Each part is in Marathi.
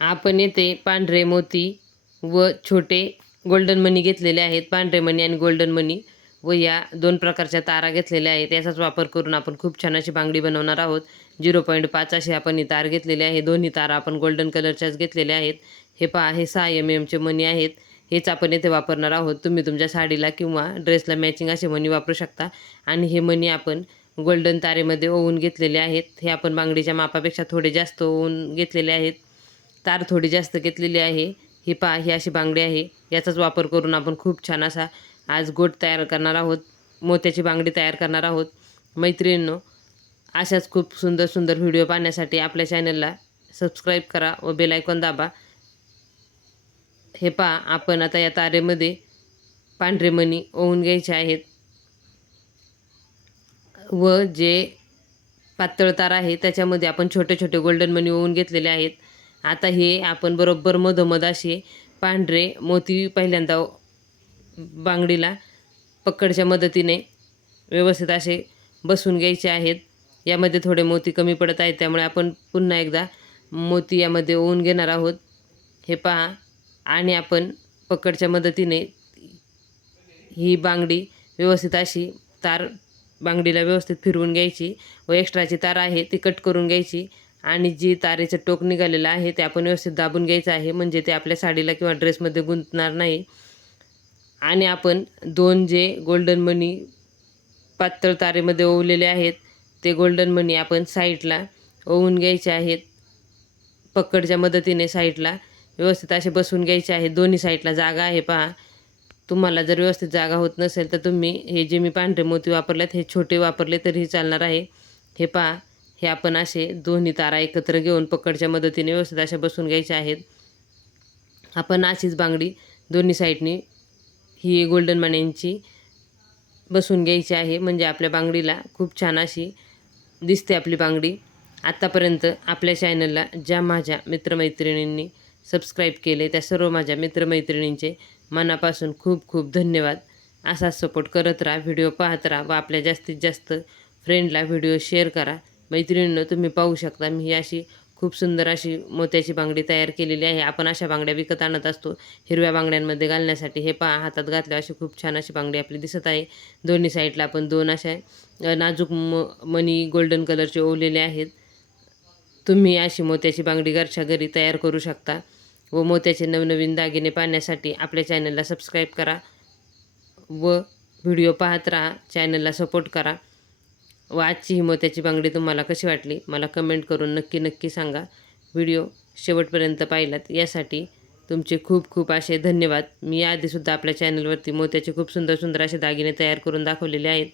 आपण येथे पांढरे मोती व छोटे गोल्डन मनी घेतलेले आहेत. पांढरे मनी आणि गोल्डन मनी व या दोन प्रकारच्या तारा घेतलेल्या आहेत. याचाच वापर करून आपण खूप छान अशी बांगडी बनवणार आहोत. झिरो पॉईंट पाच असे आपण ही तार घेतलेले आहे. दोन्ही तारा आपण गोल्डन कलरच्याच घेतलेल्या आहेत. हे पहा हे सहा एम एमचे मनी आहेत. हेच आपण येथे वापरणार आहोत. तुम्ही तुमच्या साडीला किंवा ड्रेसला मॅचिंग असे मनी वापरू शकता. आणि हे मनी आपण गोल्डन तारेमध्ये ओवून घेतलेले आहेत. हे आपण बांगडीच्या मापापेक्षा थोडे जास्त ओवून घेतलेले आहेत. तार थोडी जास्त घेतलेली आहे. ही पा ही अशी बांगडी आहे. याचाच वापर करून आपण खूप छान असा आज गोट तयार करणार आहोत. मोत्याची बांगडी तयार करणार आहोत. मैत्रिणींनो अशाच खूप सुंदर सुंदर व्हिडिओ पाहण्यासाठी आपल्या चॅनलला सबस्क्राईब करा व बेलायकॉन दाबा. हे पहा आपण आता या तारेमध्ये पांढरे मणी ओवून घ्यायचे आहेत. व जे पातळ तार आहे त्याच्यामध्ये आपण छोटे छोटे गोल्डन मनी ओवून घेतलेले आहेत. आता हे आपण बरोबर मधोमध असे पांढरे मोती पहिल्यांदा बांगडीला पकडच्या मदतीने व्यवस्थित असे बसून घ्यायचे आहेत. यामध्ये थोडे मोती कमी पडत आहेत त्यामुळे आपण पुन्हा एकदा मोती यामध्ये ओवून घेणार आहोत. हे पहा आणि आपण पकडच्या मदतीने ही बांगडी व्यवस्थित अशी तार बांगडीला व्यवस्थित फिरवून घ्यायची व एक्स्ट्राची तार आहे ती कट करून घ्यायची. आणि जी तारेचं टोक निघालेलं आहे ते आपण व्यवस्थित दाबून घ्यायचं आहे. म्हणजे ते आपल्या साडीला किंवा ड्रेसमध्ये गुंतणार नाही. आणि आपण दोन जे गोल्डन मनी पातळ तारेमध्ये ओवलेले आहेत ते गोल्डन मनी आपण साईडला ओवून घ्यायचे आहेत. पकडच्या मदतीने साईडला व्यवस्थित असे बसून घ्यायचे आहेत. दोन्ही साईडला जागा आहे पहा. तुम्हाला जर व्यवस्थित जागा होत नसेल तर तुम्ही हे जे मी पांढरे मोती वापरलेत हे छोटे वापरले तरीही चालणार आहे. हे पहा. हे आपण असे दोन्ही तारा एकत्र घेऊन पकडच्या मदतीने व्यवस्थित अशा बसून घ्यायच्या आहेत. आपण अशीच बांगडी दोन्ही साईडनी ही गोल्डन मण्यांची बसून घ्यायची आहे. म्हणजे आपल्या बांगडीला खूप छान अशी दिसते आपली बांगडी. आत्तापर्यंत आपल्या चॅनलला ज्या माझ्या मित्रमैत्रिणींनी सबस्क्राईब केले त्या सर्व माझ्या मित्रमैत्रिणींचे मनापासून खूप खूप धन्यवाद. असाच सपोर्ट करत राहा व्हिडिओ पाहत राहा व आपल्या जास्तीत जास्त फ्रेंडला व्हिडिओ शेअर करा. मैत्रिणींनो तुम्ही पाहू शकता मी ही अशी खूप सुंदर अशी मोत्याची बांगडी तयार केलेली आहे. आपण अशा बांगड्या विकत आणत असतो. हिरव्या बांगड्यांमध्ये घालण्यासाठी हे पहा हातात घातल्या अशी खूप छान अशी बांगडी आपली दिसत आहे. दोन्ही साईडला आपण दोन अशा नाजूक म मनी गोल्डन कलरचे ओवलेले आहेत. तुम्ही अशी मोत्याची बांगडी घरच्या घरी तयार करू शकता व मोत्याचे नवनवीन दागिने पाहण्यासाठी आपल्या चॅनलला सबस्क्राईब करा व व्हिडिओ पाहत राहा चॅनलला सपोर्ट करा. व आजची ही मोत्याची बांगडी तुम्हाला कशी वाटली? मला कमेंट करून नक्की नक्की सांगा. व्हिडिओ शेवटपर्यंत पाहिलात. यासाठी तुमचे खूप खूप असे धन्यवाद. मी याआधीसुद्धा आपल्या चॅनलवरती मोत्याचे खूप सुंदर सुंदर असे दागिने तयार करून दाखवलेले आहेत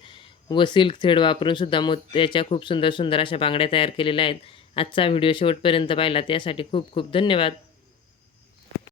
व सिल्क थ्रेड वापरूनसुद्धा मोत्याच्या खूप सुंदर सुंदर अशा बांगड्या तयार केलेल्या आहेत. आजचा व्हिडिओ शेवटपर्यंत पाहिलात. यासाठी खूप खूप धन्यवाद.